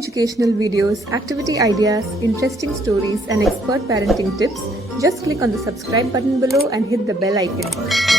educational videos, activity ideas, interesting stories, and expert parenting tips, just click on the subscribe button below and hit the bell icon.